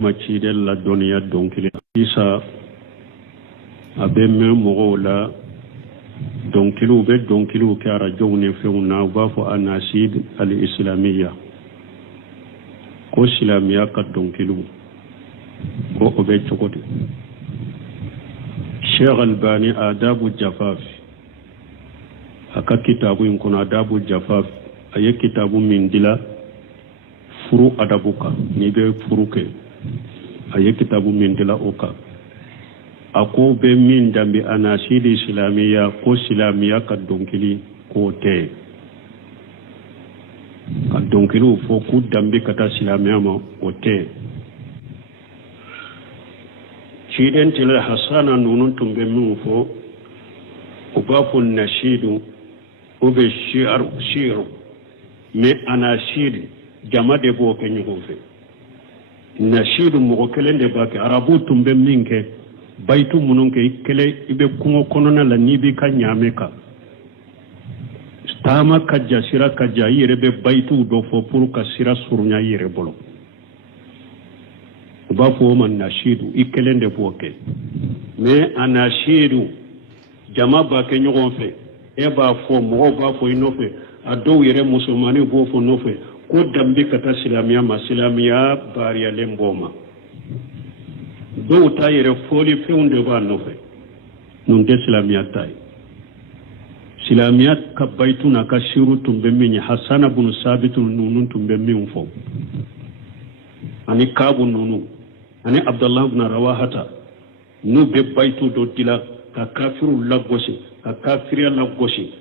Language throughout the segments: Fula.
maciden la dɔnniya dɔnkili isa a bɛ mɛn mɔgɔw la dɔnkiliw bɛ dɔnkiliw kɛ arajow ni fɛnw na u b'a fɔ anasid al-islamiya ko silamɛya ka dɔnkiliw ko o bɛ cogo di Sheikh Albani adabu jafaf a ka kitabu in kɔnɔ adabu jafaf a ye kitabu min dila furu adabu kan n'i bɛ furu kɛ a ye kitabu min dila o kan a ko bɛ min danbe anasidi silamiya ko silamiya ka dɔnkili k'o tɛ ka dɔnkiliw fɔ k'u danbe ka taa silamiya ma o tɛ ciden tele hasana ninnu tun bɛ min fɔ u b'a fɔ nashidu o bɛ shiru mais anasidi jama de b'o kɛ ɲɔgɔn fɛ nashidu mɔgɔ kelen de b'a kɛ arabu tun bɛ min kɛ bayitu minnu kɛ i kelen i bɛ kungo kɔnɔna la n'i b'i ka ɲaamɛ kan taama ka ja sira ka ja i yɛrɛ bɛ bayituw dɔ fɔ pour ka sira surunya i yɛrɛ bolo u b'a fɔ o ma nashidu i kelen de b'o kɛ mais a nashidu jama b'a kɛ ɲɔgɔn fɛ e b'a fɔ mɔgɔw b'a fɔ i nɔfɛ a dɔw yɛrɛ musomanni b'o fɔ nɔfɛ ko danbe ka taa silamiya ma silamiya baariyalen b'o ma dɔw ta yɛrɛ fɔli fɛnw de b'a nɔfɛ nun tɛ silamiya ta ye silamiya ka bayitu n'a ka siru tun bɛ min ye hasana bunu sabitu ninnu tun bɛ min fɔ ani kaabu ninnu ani abdallah bin rawahata n'u bɛ bayitu dɔ dila ka kafiru lagosi ka kafiriya lagosi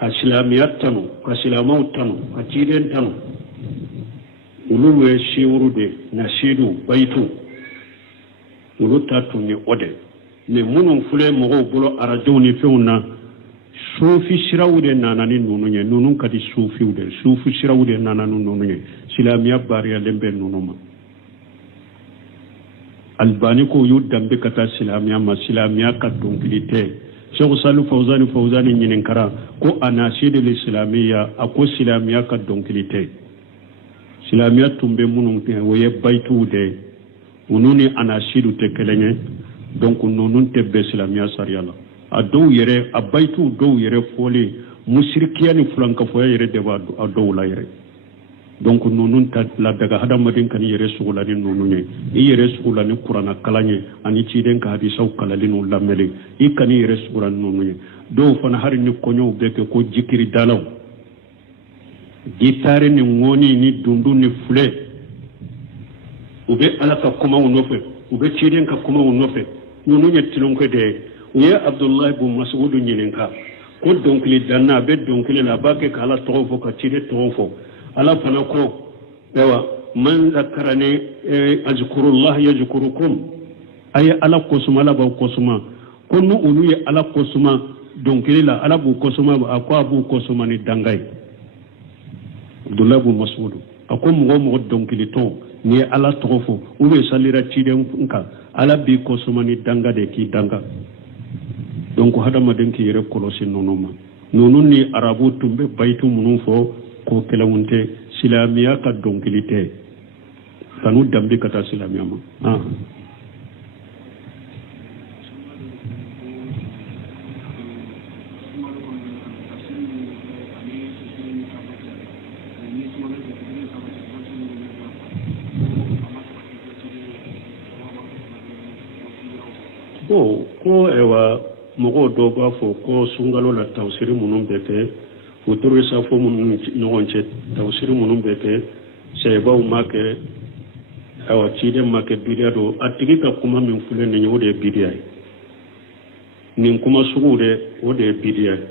ka silamiya tanu ka silamaw tanu ka ciden tanu olu ye siwuru de nashidu bayitu olu ta tun ye o de mais minnu filɛ mɔgɔw bolo arajow ni fɛnw na sufi siraw de nana ni ninnu ye ninnu ka di sufiw de sufi siraw de nana ni ninnu ye silamiya baariyalen bɛ ninnu ma Albani ko y'u danbe ka taa silamiya ma silamiya ka dɔnkili tɛ Sheikh Salih Fawzani ɲininkara ko anasidi l'islamiyya a ko silamiya ka dɔnkili tɛ silamiya tun bɛ minnu kɛ o ye bayituw de unu ni anasidu tɛ kelen ye donc ninnu tɛ bɛn silamiya sariya la a dɔw yɛrɛ a bayituw dɔw yɛrɛ fɔlen musirikiya ni fulankafɔya yɛrɛ de b'a a dɔw la yɛrɛ donc ninnu ta ladaga hadamaden ka n'i yɛrɛ sugu la ni ninnu ye i yɛrɛ sugu la ni kuranna kalan ye ani ciden ka hadisaw kalali n'u lamɛnli i ka n'i yɛrɛ sugu la ni ninnu ye dɔw fana hali ni kɔɲɔw bɛ kɛ ko jikiridalaw gitari ni ŋɔni ni dundu ni filɛ u bɛ ala ka kumaw nɔfɛ u bɛ ciden ka kumaw nɔfɛ ninnu ye tilonkɛ de ye u ye abdullahi bin masudu ɲininka ko dɔnkili danna a bɛ dɔnkili la a b'a kɛ ka ala tɔgɔ fɔ ka ciden tɔgɔ fɔ ala fana ko ewa man zakarani azkurullah yazkurukum ay ala kosuma ala b'aw kosuma ko nu olu ye ala kosuma dɔnkili la ala b'u kosuma a ko a b'u kosuma ni danga ye abdullahi bin masudu a ko mɔgɔ mɔgɔ dɔnkilitɔ ni ye ala tɔgɔ fɔ u bɛ salira ciden kan ala b'i kosuma ni danga de k'i danga donc hadamaden k'i yɛrɛ kɔlɔsi ninnu ma ninnu ni arabu tun bɛ bayitu minnu fɔ ko kɛlɛw tɛ silamiya ka dɔnkili tɛ kanu danbe ka taa silamiya ma ko ewa mɔgɔw dɔw b'a fɔ ko sunkalo la tawsiri minnu bɛ kɛ futuru safo minnu ɲɔgɔn cɛ tawsiri minnu bɛ kɛ sɛbaw ma kɛ awa ciden ma kɛ bidiya don a tigi ka kuma min filɛ nin ye o de ye bidiya ye nin kuma sugu de o de ye bidiya ye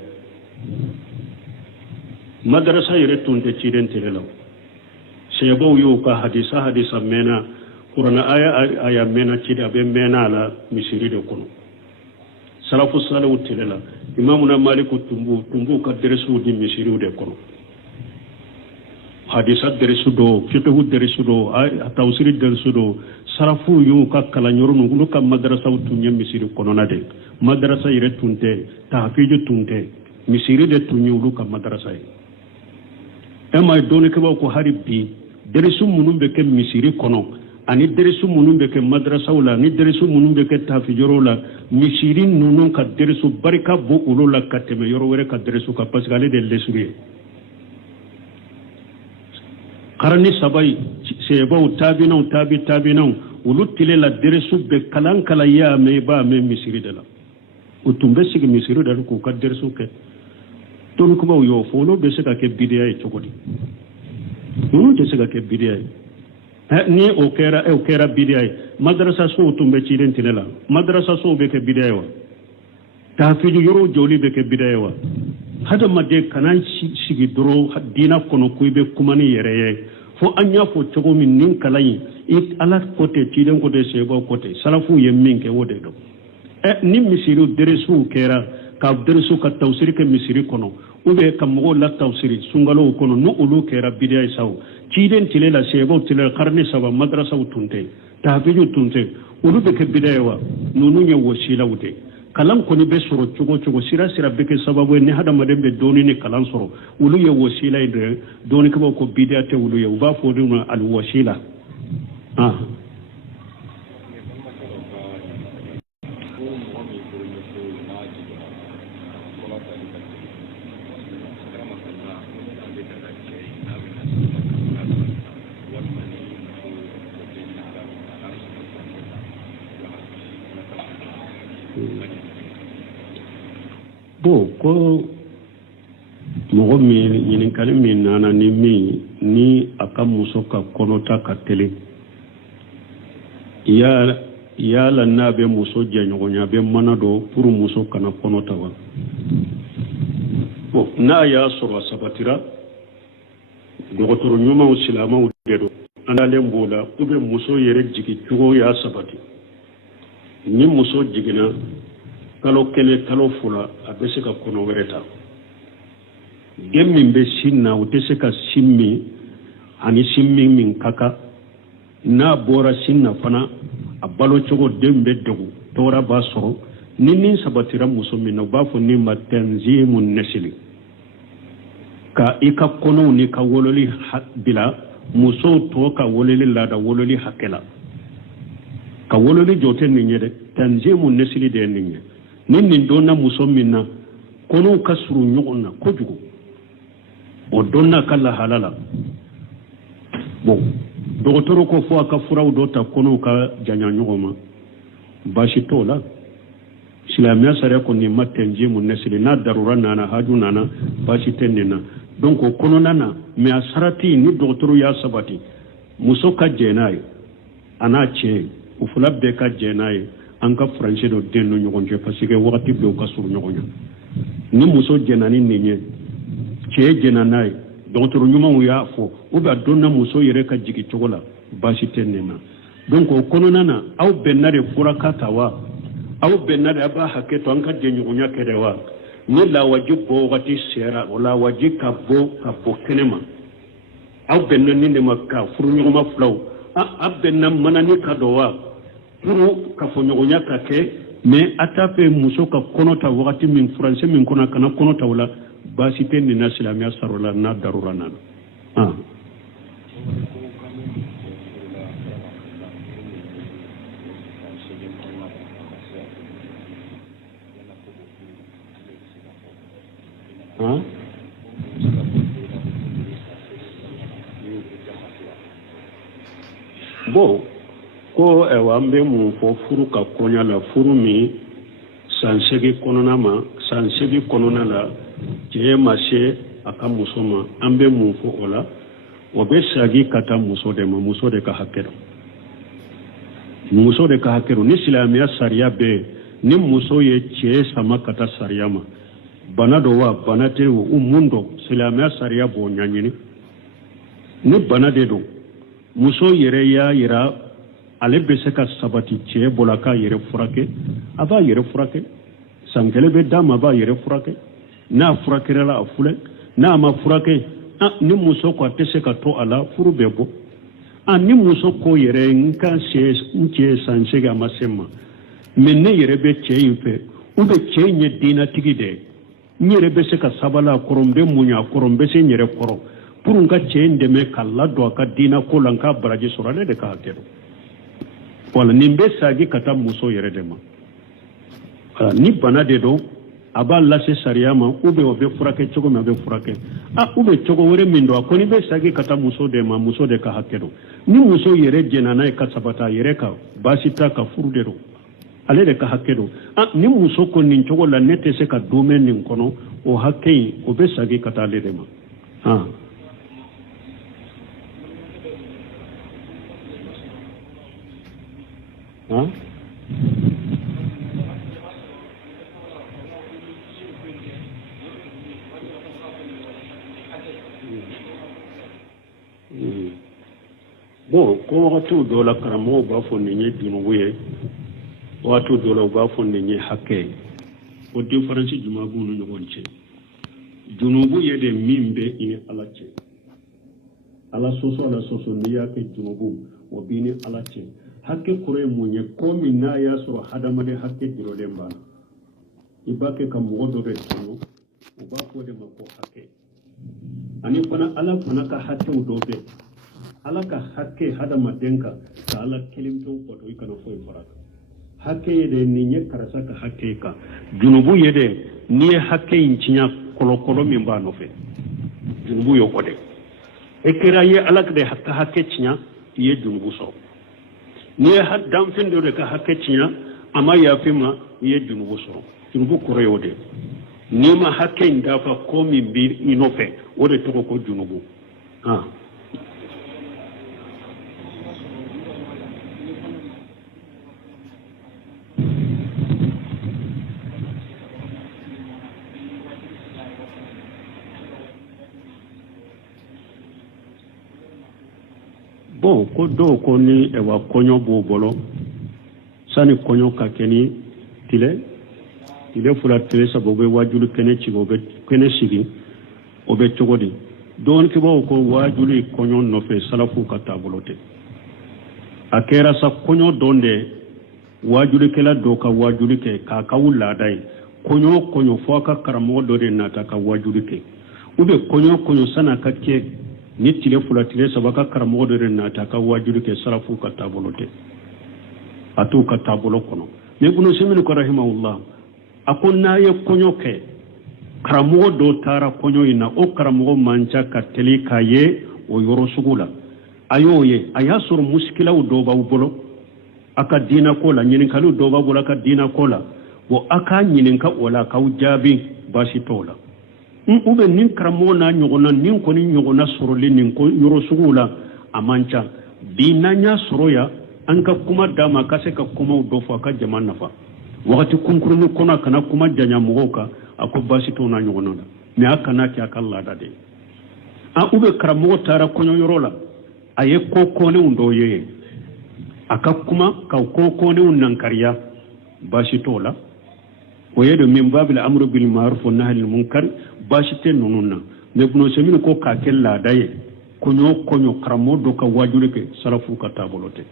madarasa yɛrɛ tun tɛ ciden tele la sɛbaw y'o ka hadisa mɛnna kuranna aya mɛnna ciden a bɛ mɛnna a la misiri de kɔnɔ salafu salihu tele la imamuna maliku tumbu ka deresuw di misiriw de kɔnɔ hadisa deresu do fiqhu deresu do tawsiri deresu do salafu y'u ka kalanyɔrɔ ninnu olu ka madrasaw tun ye misiri kɔnɔna de madrasa yɛrɛ tun tɛ tahfiju tun tɛ misiri de tun ye olu ka madrasa ye e ma ye dɔɔnikɛbaw ko hari bi deresu minnu bɛ kɛ misiri kɔnɔ ani deresu munun be ke madrasaw la ni deresu munun be ke tafijoro la misirin nunun ka deresu barika bo ulu la ka teme yoro were ka deresu ka parce que ale de lesuriye qarni sabai sebaw tabinaw ulu tile la deresu be kalan kala ya me ba me misiri de la utumbe sigi misiri de ko ka deresu ke ton ko baw yo folo be se ka ke bidiya e chokodi nunu te se ka ke bidiya ni o kera bidiya madrasa so utumbe ci den tile la madrasa so be ke bidiya wa tafiju yoro joli be ke bidiya wa hada madde kanan sigi doro dina kono kuybe kumani yereye fo anya fo chogo min nin kalayi it ala kote ci den kote sebo kote salafu yemmin ke wode do ni misiru deresu kera ka deresu ka tawsiri ke misiri kono ube ka mogo la tawsiri sungalo kono no ulu kera bidiya saw ci den tile la sebo tile qarni saba madrasa utunte tahfiju tunte ulu be ke bidiya wa nunu nya wasila wude kalan koni be soro cogo sira be ke sababu ni hada madem be doni ni kalan soro ulu ye wasila ide doni ko ko bidiya te ulu ye ba fo dum al wasila ko mogo min ɲininkali min nana ni min ni a ka muso ka kɔnɔta ka teli yala n'a bɛ muso jɛɲɔgɔnya a bɛ mana dɔ pour muso kana kɔnɔta wa bon n'a y'a sɔrɔ a sabatira dɔgɔtɔrɔ ɲumanw silamɛw de don an dalen b'o la ou bien muso yɛrɛ jigi cogo y'a sabati ni muso jiginna kalo kelen kalo fula a bɛ se ka kɔnɔ wɛrɛ ta den min bɛ sin na o tɛ se ka sin min ani sin min ka kan n'a bɔra sin na fana a balo cogo den bɛ degun tɔɔrɔ b'a sɔrɔ ni nin sabatira muso min na u b'a fɔ nin ma tanzimu nasili ka i ka kɔnɔw ni ka wololi bila musow tɔ ka wololi laada wololi hakɛ la ka wololi jɔ tɛ nin ye dɛ tanzimu nasili de ye nin ye ni nin donna muso min na kɔnɔw ka surun ɲɔgɔn na kojugu o donna ka lahala la bon dɔgɔtɔrɔ ko fɔ a ka furaw dɔ ta kɔnɔw ka janya ɲɔgɔn ma baasi t'o la silamɛya sariya kɔni ma tanzimu nasili n'a darura nana haju nana baasi tɛ nin na donc o kɔnɔna na mais a sarati ni dɔgɔtɔrɔ y'a sabati muso ka jɛ n'a ye a n'a cɛ u fila bɛɛ ka jɛ n'a ye an ka furancɛ dɔ den no ɲɔgɔn cɛ parce que wagati bɛɛ u ka surun ɲɔgɔn ɲɛ ni muso jɛna ni nin ye cɛ jɛna n'a ye dɔgɔtɔrɔ ɲumanw y'a fɔ ou bien a donna muso yɛrɛ ka jigi cogo la baasi tɛ nin na donc o kɔnɔna na aw bɛnna de fɔra ka ta wa aw bɛnna de a b'a hakɛ to an ka jɛɲɔgɔnya kɛ de wa ni lawaji bɔ wagati sera o lawaji ka bɔ kɛnɛ ma aw bɛnna ni de ma ka furu ɲɔgɔnma filaw a bɛnna manani ka dɔ wa pour ka fɔ ɲɔgɔnya ka kɛ mais a t'a fɛ muso ka kɔnɔ ta wagati min furancɛ min kɔnɔ a kana kɔnɔ ta o la baasi tɛ nin na silamɛya sara la n'a darura nana bon ko an bɛ mun fɔ furu ka kɔɲa la furu min san 8 kɔnɔna ma san 8 kɔnɔna la cɛ ma se a ka muso ma an bɛ mun fɔ o la o bɛ sagi ka taa muso de ma muso de ka hakɛ dɔn muso de ka hakɛ dɔn ni silamɛya sariya bɛ ni muso ye cɛ sama ka taa sariya ma bana dɔ wa bana tɛ o mun dɔn silamɛya sariya b'o ɲɛɲini ni bana de don muso yɛrɛ y'a yira ale bɛ se ka sabati cɛ bɔra k'a yɛrɛ furakɛ a b'a yɛrɛ furakɛ san kelen bɛ d'a ma a b'a yɛrɛ furakɛ n'a furakɛra la a filɛ n'a ma furakɛ ni muso ko a tɛ se ka to a la furu bɛ bɔ ni muso ko yɛrɛ n cɛ san 8 a ma se ma mais ne yɛrɛ bɛ cɛ in fɛ ou bien cɛ in ye diinatigi de ye n yɛrɛ bɛ se ka sabali a kɔrɔ n bɛ muɲu a kɔrɔ n bɛ se n yɛrɛ kɔrɔ pour n ka cɛ in dɛmɛ ka ladon a ka diina ko la n k'a baraji sɔrɔ ale de ka hakɛ dɔn wala nin bɛ sagi ka taa muso yɛrɛ de ma wala ni bana de don a b'a lase sariya ma ou bien o bɛ furakɛ cogo min a bɛ furakɛ ou bien cogo wɛrɛ min don a ko ni bɛ sagi ka taa muso de ma muso de ka hakɛ don ni muso yɛrɛ jɛnna n'a ye ka sabata a yɛrɛ ka baasi t'a ka furu de don ale de ka hakɛ don ni muso ko nin cogo la ne tɛ se ka don mɛn nin kɔnɔ o hakɛ in o bɛ sagi ka taa ale de ma bon ko wagatiw dɔ la karamɔgɔw b'a fɔ nin ye junubu ye wagatiw dɔ la u b'a fɔ nin ye hakɛ ye o différence jumɛn b'u ni ɲɔgɔn cɛ junubu ye de min bɛ i ni ala cɛ ala sɔsɔ n'i y'a kɛ junubu o b'i ni ala cɛ hakɛ kɔrɔ ye mun ye ko min n'a y'a sɔrɔ hadamaden hakɛ jɔrɔlen b'a la i b'a kɛ ka mɔgɔ dɔ de tɔɲɔ u b'a fɔ de ma ko hakɛ ani fana ala fana ka hakɛw dɔ bɛ ala ka hakɛ hadamaden kan ka ala kelen pewu fɔ i kana foyi fara kan hakɛ ye de nin ye karisa ka hakɛ kan junubu ye de n'i ye hakɛ in tiɲɛ kɔlɔkɔlɔ min b'a nɔfɛ junubu ye o de e kɛra ye ala de ka hakɛ tiɲɛ i ye junubu sɔrɔ n'i ye danfɛn dɔ de ka hakɛ tiɲɛ a ma yafe ma i ye junubu sɔrɔ junubu kɔrɔ ye o de n'i ma hakɛ in dafa ko min b'i i nɔfɛ o de tɔgɔ ko junubu bon ko dɔw ko ni kɔɲɔ b'o bolo sani kɔɲɔ ka kɛ ni tile fila tile saba u bɛ wajulu kɛnɛ sigi o bɛ kɛnɛ sigi o bɛ cogo di dɔɔninkɛbaw ko wajulu kɔɲɔ nɔfɛ salafu ka taabolo tɛ a kɛra sa kɔɲɔ dɔn de wajulikɛla dɔw ka wajulu kɛ k'a k'aw laada ye kɔɲɔ kɔɲɔ fɔ a ka karamɔgɔ dɔ de nata ka wajulu kɛ ou bien kɔɲɔ sani a ka kɛ ni tile fila tile saba ka karamɔgɔ dɔ de nata ka wajulu kɛ salafu ka taabolo tɛ a t'u ka taabolo kɔnɔ mais Ibn Usaymin rahimahullah a ko n'a ye kɔɲɔ kɛ karamɔgɔ dɔ taara kɔɲɔ in na o karamɔgɔ man ca ka teli k'a ye o yɔrɔ sugu la a y'o ye a y'a sɔrɔ muskilaw dɔw b'aw bolo a ka diinako la ɲininkaliw dɔw b'a bolo a ka diinako la bon a k'a ɲininka o la k'aw jaabi baasi t'o la ou bien nin karamɔgɔ n'a ɲɔgɔnna nin kɔni ɲɔgɔnna sɔrɔli nin yɔrɔ suguw la a man ca bi n'an y'a sɔrɔ yan an ka kuma d'a ma a ka se ka kumaw dɔ fɔ a ka jama nafa wagati kunkurunin kɔnɔ a kana kuma janya mɔgɔw kan a ko baasi t'o n'a ɲɔgɔnna la mais a kana kɛ a ka laada de ye ou bien karamɔgɔ taara kɔɲɔyɔrɔ la a ye kɔkɔnenw dɔw ye a ka kuma ka kɔkɔnenw nankariya baasi t'o la o ye de min babil amru bil ma'ruf wa nahy anil munkar baasi tɛ ninnu na mais Ibn Usaymin ko k'a kɛ laada ye kɔɲɔ karamɔgɔ dɔ ka wajulu kɛ salafu ka taabolo tɛ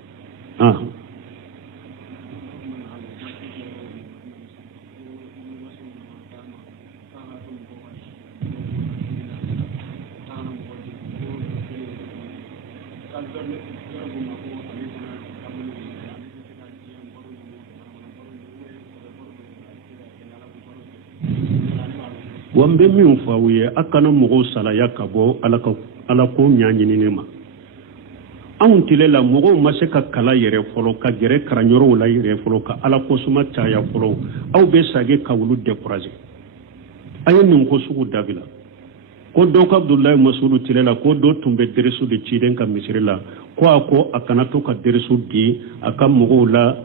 wan bɛ min fɔ aw ye a kana mɔgɔw salaya ka bɔ ala ko ɲaɲinini ma anw tile la mɔgɔw ma se ka kala yɛrɛ fɔlɔ ka gɛrɛ karanyɔrɔw la yɛrɛ fɔlɔ ka ala kosuma caya fɔlɔ aw bɛ sage ka wulu décourager a ye nin ko sugu dabila ko dɔw ka Abdulahi Masudu tile la ko dɔ tun bɛ derisu de ciden ka misiri la ko a ko a kana to ka derisu di a ka mɔgɔw la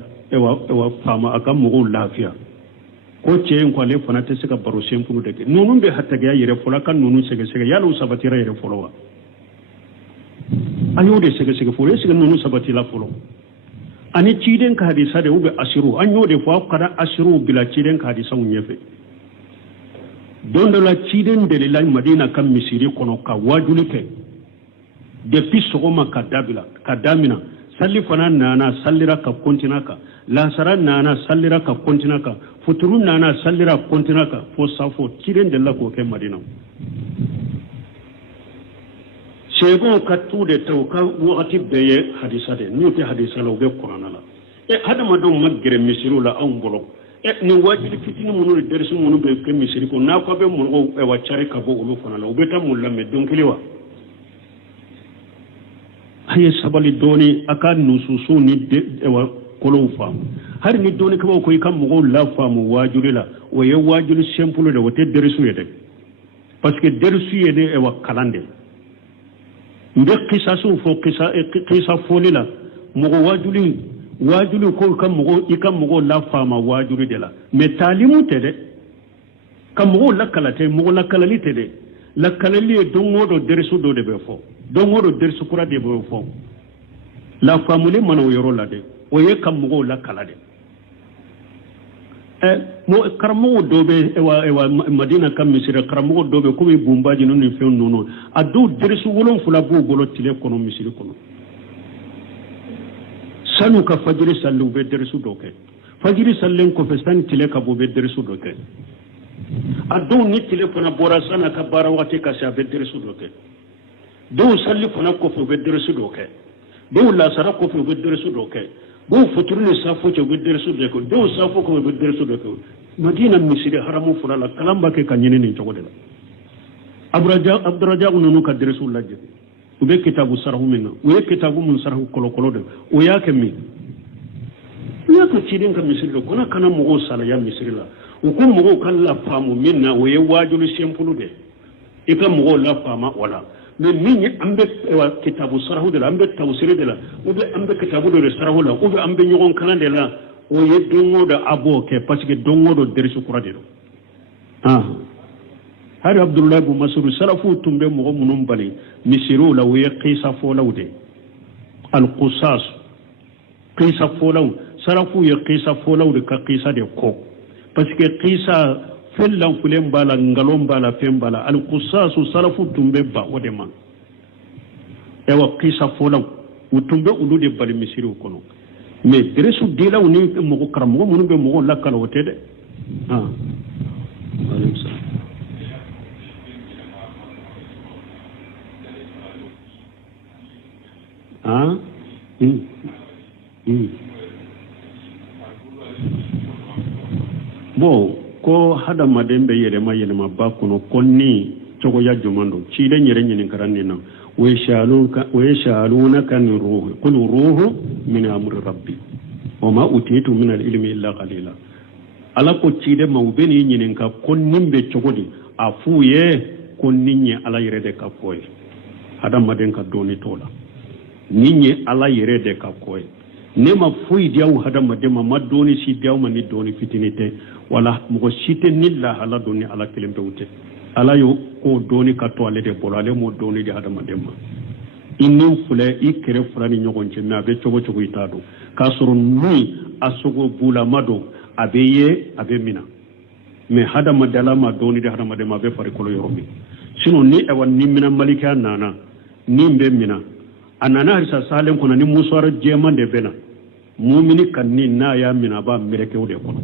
faama a ka mɔgɔw lafiya ko cɛ in ko ale fana tɛ se ka baro senfuru de kɛ ninnu bɛ hatagiya yɛrɛ fɔlɔ a ka ninnu sɛgɛsɛgɛ yala u sabatira yɛrɛ fɔlɔ wa an y'o de sɛgɛsɛgɛ fɔlɔ est-ce que ninnu sabatila fɔlɔ ani ciden ka hadisa de u bɛ asiru an y'o de fɔ aw kana asiru bila ciden ka hadisaw ɲɛfɛ don dɔ la ciden delila Madina ka misiri kɔnɔ ka wajuli kɛ depuis sɔgɔma ka damina salli fana nana sallira ka kontina kan lansara nana sallira ka kontina kan futuru nana sallira kontina kan fo safo ciden delila k'o kɛ Madina sɛbɛnw ka tu de ta u ka wagati bɛɛ ye hadisa de n'u tɛ hadisa la u bɛ kuranna la hada ma don magere misiru la an bolo ni wajibi fitini munu dersu munu be ke misiri ko na ko be munu e wa chare ka bo ulu fana la ubeta mulla me don kiliwa haye sabali doni aka nususu ni de wa kolo fam har ni doni ko ko kam mo la famu wajuri la o ye wajuri simple de wote dersu yede parce que dersu yede e wa kalande mbe qisasu fo qisa foli la mo wajuli ko kam mo la fama wajuri de la mais talimu tede kam mo la kalate mo la kalali tede la kalali dongodo dersu do de be fo dongodo dersu kura de be fo la famule mano yoro la de o ye kam mo la kalade mo karamo dobe ewa madina kam misira karamo dobe ko be bumbaji non fe nono adu dersu wolon fula bu bolo tile kono misiri kono sanu ka fajiri sallu be dersu doke fajiri sallen ko fe san tile ka bo be dersu doke adu ni tile kono bora sana ka bara wati ka sa be dersu doke do salli kono ko fe be dersu doke do la sara ko fe be dersu doke bo futurni safo ce be dersu doke do safo ko be dersu doke madina misiri haramu fulala kalamba ke kanyini ni jogode la abduraja nunu ka dersu lajje ube kitabu sarhu minna uye kitabu mun sarhu kolo de o ya kemi ya ko cidin ka misiri ko na kana mo sala ya misiri la o ko mo kan la famu minna o ye wajulu sempulu de e ka mo la fama wala mais minni ambe kitabu sarhu de la ambe tawsiri de la ube ambe kitabu de sarhu la ube ambe nyogon kana de la o ye dongo da abo ke parce que dongo do dersu kurade do hari abdullah ibn mas'ud salafu tumbe mo munum bali misiru la wiya qisa folawde al qusas qisa folaw salafu ya qisa folawde ka qisa de ko parce que qisa fellan fulen bala ngalom bala fem bala al qusas salafu tumbe ba wodema ewa qisa folaw utumbe ulude bali misiru kono mais deresu dilaw ni mo karamo munum be mo la kala wotede bo ko hada madembe yelema ba kuno konni cogo ya jumando cide nyere nyini karanni na we shaluna kan ruhu qul ruhu min amri rabbi wama utitu min al-ilmi illa qalila ala ko cide mawbeni nyini ka konnimbe cogodi afuye konninye ala yere ka koy hada maden ka doni tola ninye ala yere de ka koy nema fuy diaw hada madema madoni si diaw mani doni fitinite wala mo site nilla ala doni ala kelembe wute ala yo ko doni ka to ale de bolale mo doni de hada madema inin fule ikere fulani nyogonche me abe chogo itado kasoro nui asogo bula mado abeye abe mina me hada madala ma doni de hada madema be fari kolo yoromi sino ni ewan ni mina malika nana nimbe mina anana harisa salen kono ni muswara jemande bena mumini kanni na ya mina ba mereke wude kono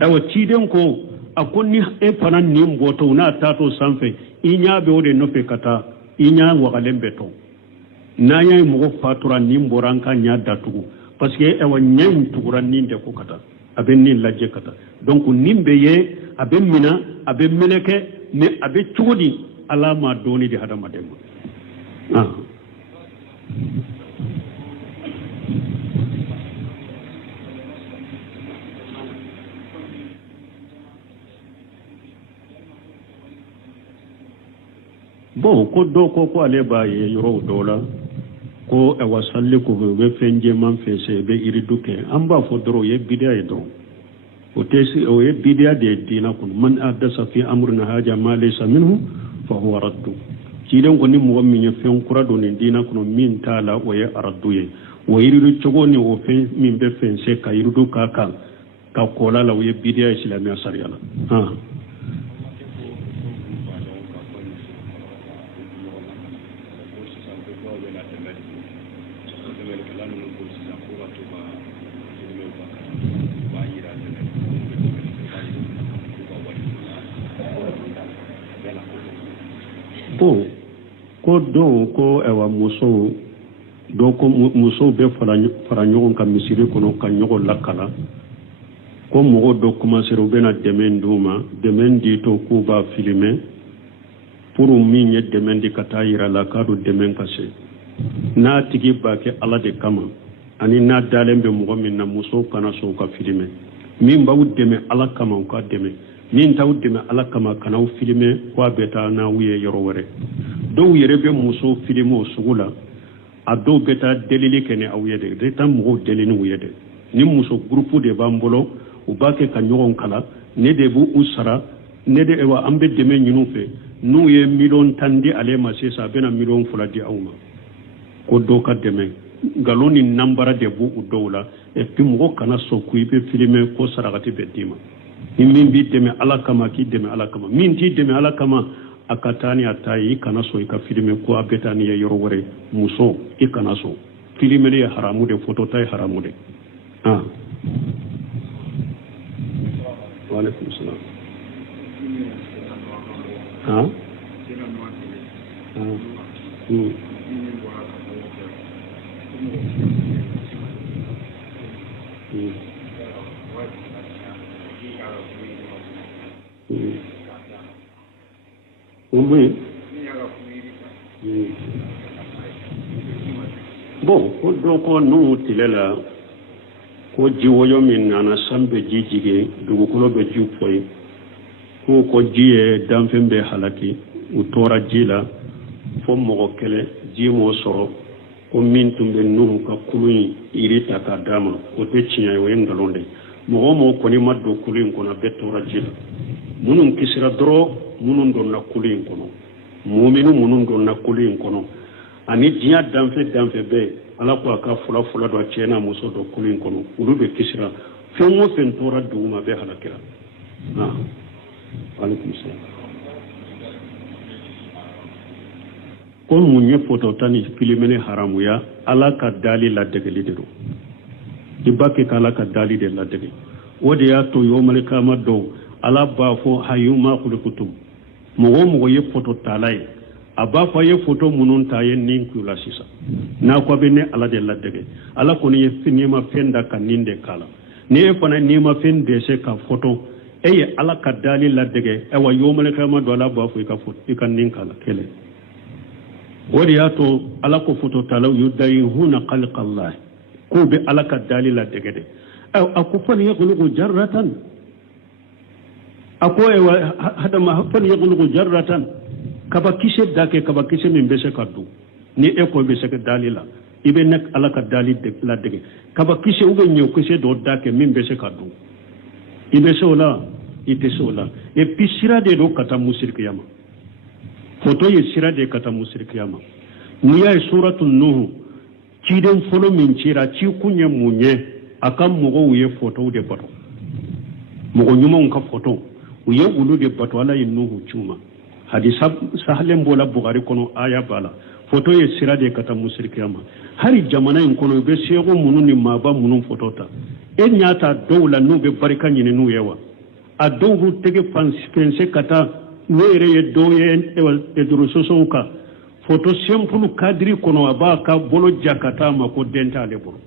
ewa tiden ko akonni e fanan ni mboto na tato sanfe inya be wode no fe kata inya wagalembe to na ya mo fatura ni mboranka nya datugu parce que ewa nyen tugura ni de ko kata aben ni lajje kata donc nimbe ye aben mina aben meleke ne abe chudi alama doni di hadama dem bon ko do ko ale ba ye yoro dola ko e wasalle ko be fenje man fese be iriduke amba fo doro ye bidia e do o tesi o ye bidia de dina kun man adasa fi amrina haja ma laysa minhu fa huwa raddu kilen ko ni mo mi nya fen kura do ni dina kun min tala o ye araddu ye o iridu chogo ni o fen min be fense ka iridu ka kola la o ye bidia islamia sariyala ko do ko ewa muso donc muso be fara ɲɔgɔn kan misiri kɔnɔ ka ɲɔgɔn lakala ko mɔgɔ dɔ commencer u bɛna dɛmɛ d'u ma dɛmɛ di to k'u b'a filmer pour min ye dɛmɛ di ka taa yira la k'a don dɛmɛ ka se n'a tigi b'a kɛ ala de kama ani n'a dalen bɛ mɔgɔ min na muso kana sɔn ka filmer min b'aw dɛmɛ ala kama u ka dɛmɛ min t'aw dɛmɛ ala kama kana aw filmer k'a bɛ taa n'aw ye yɔrɔ wɛrɛ dɔw yɛrɛ bɛ muso filmer o sugu la a dɔw bɛ taa delili kɛ ni aw ye dɛ de taa mɔgɔw deli ni u ye dɛ ni muso groupe de b'an bolo u b'a kɛ ka ɲɔgɔn kala ne de b'u sara ne de wa an bɛ dɛmɛ ɲini fɛ n'u ye miliyɔn 10 di ale ma sisan a bɛna miliyɔn 2 di aw ma ko dɔw ka dɛmɛ nkalon ni nanbara de b'u dɔw la et puis mɔgɔ kana sɔn ko i bɛ filmer ko sarakati bɛ d'i ma ni min b'i dɛmɛ ala kama k'i dɛmɛ ala kama min t'i dɛmɛ ala kama a ka taa ni a ta ye i kana sɔn i ka filmer ko a bɛ taa ni ye yɔrɔ wɛrɛ muso i kana sɔn filmer ye haramu de photo ta ye haramu de Walaikum salam. Bon, ko dɔ ko n'u tile la ko ji woyo min nana san bɛ ji jigin dugukolo bɛ ji fɔyi ko ji ye danfɛn bɛ halaki u tora ji la fo mɔgɔ kɛlɛ ji m'o sɔrɔ ko min tun bɛ nuhu ka kulu in yiri ta k'a d'a ma o tɛ tiɲɛ ye o ye nkalon de mɔgɔ o mɔgɔ kɔni ma don kulu in kɔnɔ a bɛɛ tora ji la minnu kisira dɔrɔn minnu donna kulu in kɔnɔ muminu minnu donna kulu in kɔnɔ ani diɲɛ danfɛn bɛɛ ala ko a ka fula dɔ cɛ n'a muso dɔ kulu in kɔnɔ olu bɛ kisira fɛn o fɛn tora dugu ma bɛɛ halakira alaikum salam ko mun ye photo ta ni filmene haramuya ala ka dali ladegeli de do i b'a kɛ ka ala ka dali de ladege o de y'a to yawmal qiyamah dɔw ala b'a fɔ hayyuma khuliqtum mɔgɔ o mɔgɔ ye photo tala ye a b'a fɔ a ye photo minnu ta ye nin k'u la sisan n'a ko a bɛ ne ala de ladege ala kɔni ye nɛɛmafɛn da ka nin de k'a la ni e fana nɛɛmafɛn dɛsɛ ka photo e ye ala ka dali ladege ayiwa yawmal qiyamah dɔ ala b'a fɔ i ka nin k'a la kɛlɛ o de y'a to ala ko photo talaw yudayihuna khalqallah k'u bɛ ala ka dali ladege de a ko fani yakhluqu jarratan a ko hadama fani yakhluqu jarratan kabakisɛ da kɛ kabakisɛ min bɛ se ka dun ni e ko bɛ se ka dali la i bɛ ne ala ka dali ladege kabakisɛ ou bien ɲɔkisɛ dɔ da kɛ min bɛ se ka dun i bɛ se o la i tɛ se o la et puis sira de don ka taa musirikiya ma photo ye sira de ka taa musirikiya ma n'i y'a ye suratu nuhu ciden fɔlɔ min cira ci kun ye mun ye a ka mɔgɔw ye photo de bato mɔgɔ ɲumanw ka photo u ye olu de bato ala ye nuhu ci ma hadisa sahalen bɔla bugari kɔnɔ aya b'a la photo ye sira de ka taa musirikiya ma hali jamana in kɔnɔ u bɛ seeko minnu ni maaba minnu photo ta e ɲ'a ta dɔw la n'u bɛ barika ɲini n'u ye wa a dɔw b'u tɛgɛ fɛnse ka taa ne yɛrɛ ye dɔw ye reseaux kan photo simple kadiri kɔnɔ a b'a ka bolo ja ka taa ma ko den t'ale bolo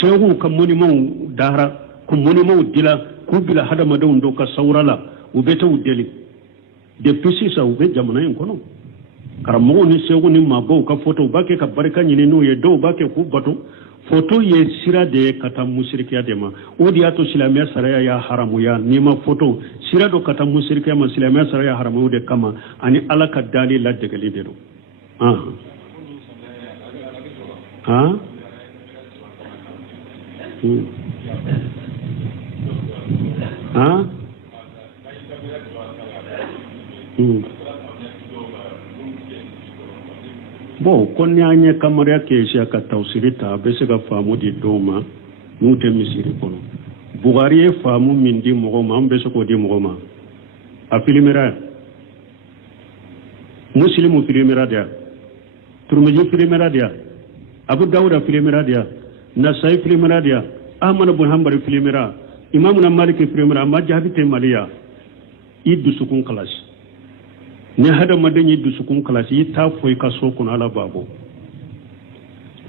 seeku ka monumentw dara ko monumentw dila k'u bila hadamadenw dɔw ka sawura la u bɛ t'u deli depuis sisan u bɛ jamana in kɔnɔ karamɔgɔw ni seeku ni maabaw ka photo u b'a kɛ ka barika ɲini n'u ye dɔw b'a kɛ k'u bato photo ye sira de ye ka taa musirikiya de ma o de y'a to silamɛya sariya y'a haramuya n'i ma photo sira dɔ ka taa musirikiya ma silamɛya sariya y'a haramuya o de kama ani ala ka dali ladegeli de don bon ko ni an ye kamariya kɛ siya ka tawsiri ta a bɛ se ka faamu di dɔw ma n'u tɛ misiri kɔnɔ bugari ye faamu min di mɔgɔ ma an bɛ se k'o di mɔgɔ ma a filimera muslimu filimera de ya turmiji filimera de ya abu dawuda filimera de ya nasai filimera de ya ahmad bin hanbali filimera imam na maliki filimera amma jaabi tɛ maliya i dusukun kalasi ni hadamaden ye dusukun kalasi i t'a fɔ i ka so kɔnɔ ala b'a bɔ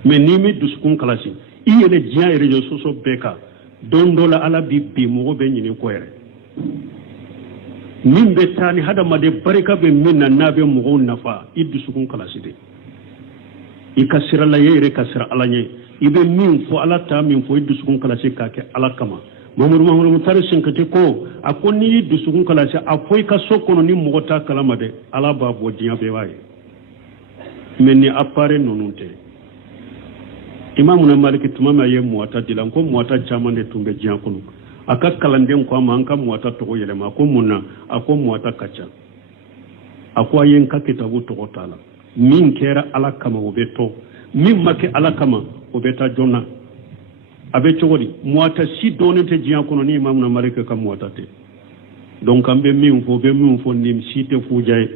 mais ni mi dusukun kalasi i yele diya réseaux sociaux bɛɛ kan don dɔ la ala bi mɔgɔ bɛ ɲini kɔ yɛrɛ min bɛ taa ni hadamaden barika bɛ min na n'a bɛ mɔgɔw nafa i dusukun kalasi de i ka sira la i yɛrɛ ka sira ala ɲɛ i bɛ min fɔ ala taa min fɔ i dusukun kalasi k'a kɛ ala kama mamadu mutari sinkati ko a ko n'i y'i dusukun kalasi a fɔ i ka so kɔnɔ ni mɔgɔ t'a kalama dɛ ala b'a bɔ diɲɛ bɛɛ b'a ye mais ni appareil ninnu tɛ imamuna maliki tuma min a ye muwata dilan ko muwata caman de tun bɛ diɲɛ kɔnɔ a ka kalanden ko a ma an ka muwata tɔgɔ yɛlɛma a ko mun na a ko muwata ka ca a ko a ye n ka kitabu tɔgɔ t'a la min kɛra ala kama o bɛ tɔ min ma kɛ ala kama o bɛ taa joona a bɛ cogo di muwata si dɔɔnin tɛ diɲɛ kɔnɔ ni imamuna maliki ka muwata tɛ donc an bɛ min fɔ o bɛ min fɔ nin si tɛ fuja ye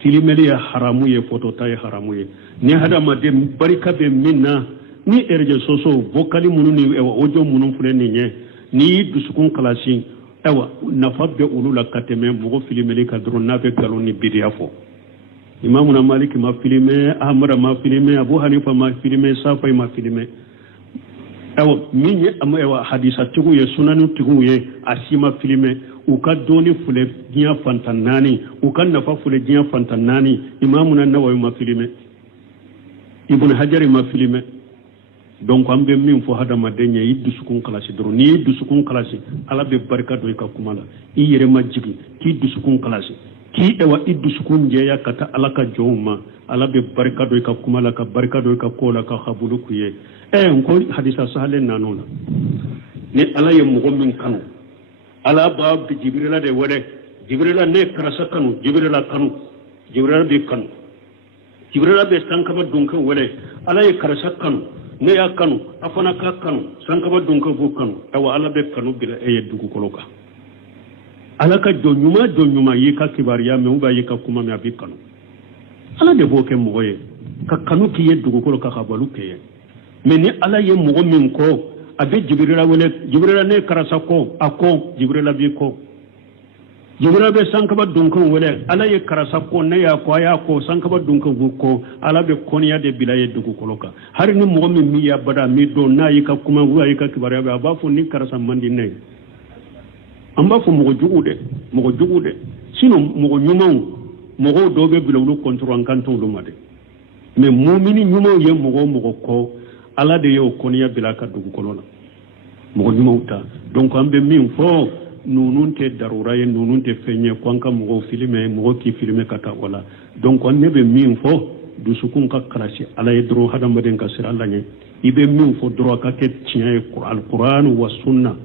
filimeli ye haramu ye fotota ye haramu ye ni hadamaden barika bɛ min na ni réseaux sociaux vocali minnu ni audio minnu filɛ nin ye n'i y'i dusukun kalasi nafa bɛ olu la ka tɛmɛ mɔgɔ filimeli kan dɔrɔn n'a bɛ nkalon ni bidiya fɔ imamuna maliki ma filime ahmada ma filime abu hanifa ma filime safai ma filime min ye hadisatigiw ye sunanitigiw ye a si ma filime u ka dɔɔni filɛ diɲɛ fantan naani u ka nafa filɛ diɲɛ fantan naani imamuna nawawi ma filime ibn hajari ma filime donc an bɛ min fɔ hadamaden ye i dusukun kalasi dɔrɔn n'i y'i dusukun kalasi ala bɛ barika don i ka kuma la i yɛrɛ ma jigin k'i dusukun kalasi k'i i dusukun jɛya ka taa ala ka jɔnw ma ala bɛ barika don i ka kuma la ka barika don i ka ko la ka habulu k'u ye n ko hadisa sahalen nan'o la ni ala ye mɔgɔ min kanu ala b'a jibirila de wele jibirila ne karasa kanu jibirila kanu jibirila bɛ kanu jibirila bɛ sankaba dunkan wele ala ye karasa kanu ne y'a kanu a fana ka kanu sankaba dunkan b'o kanu ala bɛ kanu bila e ye dugukolo kan ala ka jɔn ɲuman y'i ka kibaruya mɛn ou bien y'i ka kuma mɛn a b'i kanu ala de b'o kɛ mɔgɔ ye ka kanu k'i ye dugukolo kan ka balu kɛ ye mais ni ala ye mɔgɔ min kɔ a bɛ jibirila wele jibirila ne karasa kɔ a kɔ jibirila b'i kɔ jibirila bɛ sankaba dunkan wele ala ye karasa kɔ ne y'a kɔ a y'a kɔ sankaba dunkan b'u kɔ ala bɛ kɔniya de bila ye dugukolo kan hali ni mɔgɔ min m'i ya bada mi dɔn n'a y'i ka kuma ou bien y'i ka kibaruya bɛ a b'a fɔ ni karasa man di ne ye an b'a fɔ mɔgɔ jugu dɛ sinon mɔgɔ ɲumanw mɔgɔw dɔw bɛ bila olu contrôle an kan t'olu ma dɛ mais mumini ɲumanw ye mɔgɔ kɔ ala de y'o kɔniya bila ka dugukolo la mɔgɔ ɲumanw ta donc an bɛ min fɔ ninnu tɛ darura ye ninnu tɛ fɛn ye ko an ka mɔgɔw filime mɔgɔ k'i filime ka taa o la donc ne bɛ min fɔ dusukun ka kalasi ala ye dɔrɔn hadamaden ka sira la ɲɛ i bɛ min fɔ dɔrɔn a ka kɛ tiɲɛ ye alquran wa sunna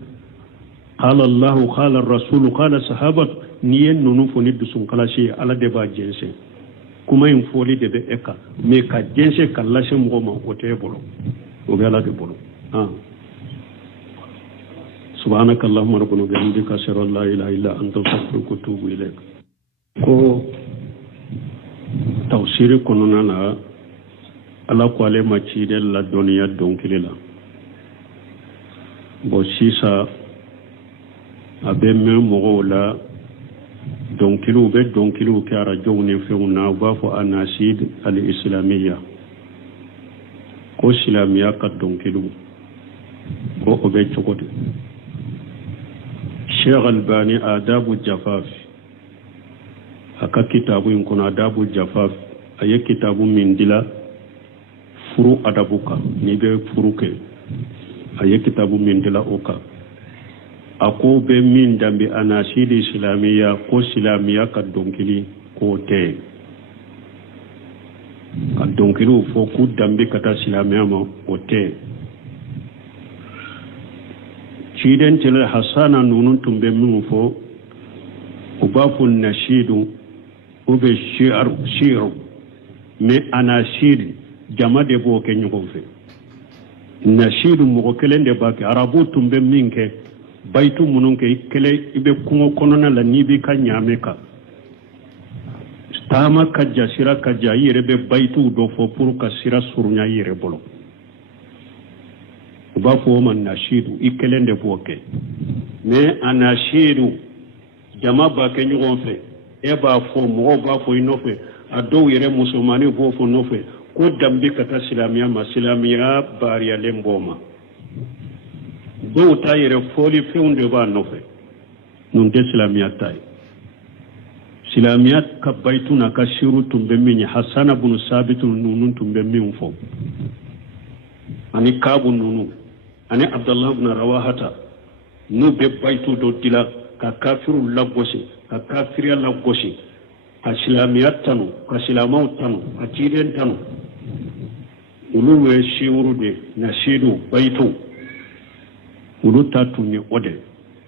qala allahu qala rasulu qala sahabat ni ye ninnu fɔ ni dusukun kalasi ye ala de b'a jɛnsɛn kuma in fɔli de bɛ e kan mais ka jɛnsɛn ka lase mɔgɔ ma o tɛ e bolo o bɛ ala de bolo سبحانك اللهم ربنا وبحمدك أشهد أن لا إله إلا أنت أستغفرك وأتوب إليك ko tawsiri kɔnɔna na ala ko ale ma ci de la dɔnniya dɔnkili la bon sisan a bɛ mɛn mɔgɔw la dɔnkiliw bɛ dɔnkiliw kɛ arajow ni fɛnw na u b'a fɔ anasid al-islamiya ko silamɛya ka dɔnkiliw ko o bɛ cogo di Sheikh Albani adabu jafaf aka kitabu in kono adabu jafaf aye kitabu min dila furu adabuka ni be furu ke aye kitabu min dila oka ako be min dambi anashidi islamiya ko islamiya ka donkili ko te ka donkili fo ku dambi kata islamiya ma o te ciden tele hasana nunun tumbe min fo ubafu nashidu ube shi'ru me anashid jama de bo ke nyugo fe nashidu mo kelen de ba ke arabu tumbe min ke baitu munun ke kele ibe kungo konona la nibi ka nyame ka tama ka jasira ka jayire be baitu do fo pour ka sira surnya yire bolo uba fo man nashidu ikelende boke mais anashidu jama ba ke nyugo fe e ba fo mo ba fo inofe a do yere musulmani fo fo nofe ko dambe kata silamiya ma silamiya bariya lemboma do ta yere foli feunde ba nofe nun de silamiya tay silamiya ka baytuna ka shiru tumbe min hasana bin sabit nunun tumbe min fo ani kabu nunu ani abdullah ibn rawahata nu be baytu do dila ka kafiru lagosi ka kafiriya lagosi ka silamiya tanu ka silamaw tanu ka tiden tanu ulu we shiuru de na shidu baytu ulu tatu ni ode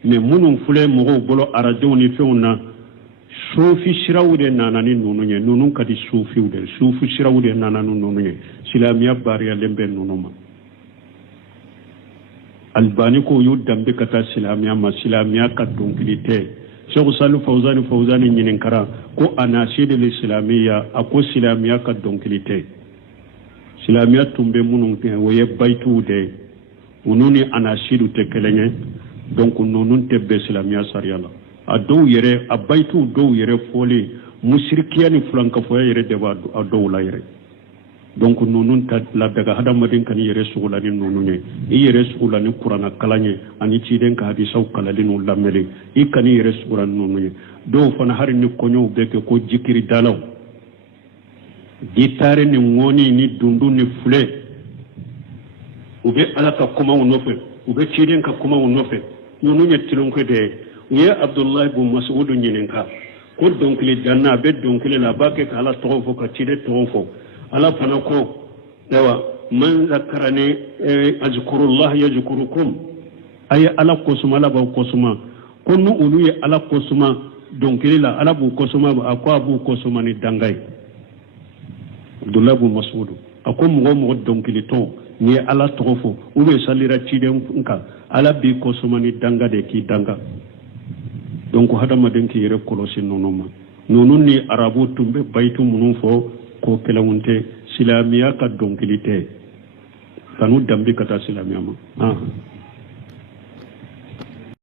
me munun fule mogo bolo arajo ni feuna sufi shirawde nanani nununye nunun kadi sufiude sufi shirawde nananu nununye silamiya bariya lembe nunuma albani ko yudambe kata silamiya ma silamiya ka donkilite Sheikh Salih Fawzani nyinin kara ko anashide l'islamiyya ako silamiya ka donkilite silamiya tumbe munun woye baytu de ununi anashidu te kelenye donc nunun tebbe silamiya sariyala a dow yere a baytu dow yere foli mushrikiya ni fulanka foya yere deba a dow la yere donc nunun ta la daga hadamadin kan yere sugulani nununye i yere sugulani qur'ana kalanye ani ciden ka hadisaw kalalinu lamele i kan yere sugulani nununye dow fana har ni konyo beke ko jikiri dalaw gitare ni ngoni ni dundu ni fule ube alaka kuma unofe ube ciden ka kuma unofe nununye tilonko de ye abdullah ibn mas'ud nyininka ko donkili danna be donkili la bake ka ala tofo ka cide tofo ala fana ko dawa man zakarani azkurullah yajkurukum ay ala kosuma la ba kosuma konu ulu ye ala kosuma donkili la ala bu kosuma akwa bu kosuma ni dangay abdullah ibn mas'ud ako mo donkili to ni ala tofo ube salira cide nka ala bi kosuma ni danga de ki danga donc hadamaden ki yere kolosi nonoma nonun ni arabu tumbe baytu munun fo ko kelawunte silamiya ka donkilite kanu dambi kata silamiya ma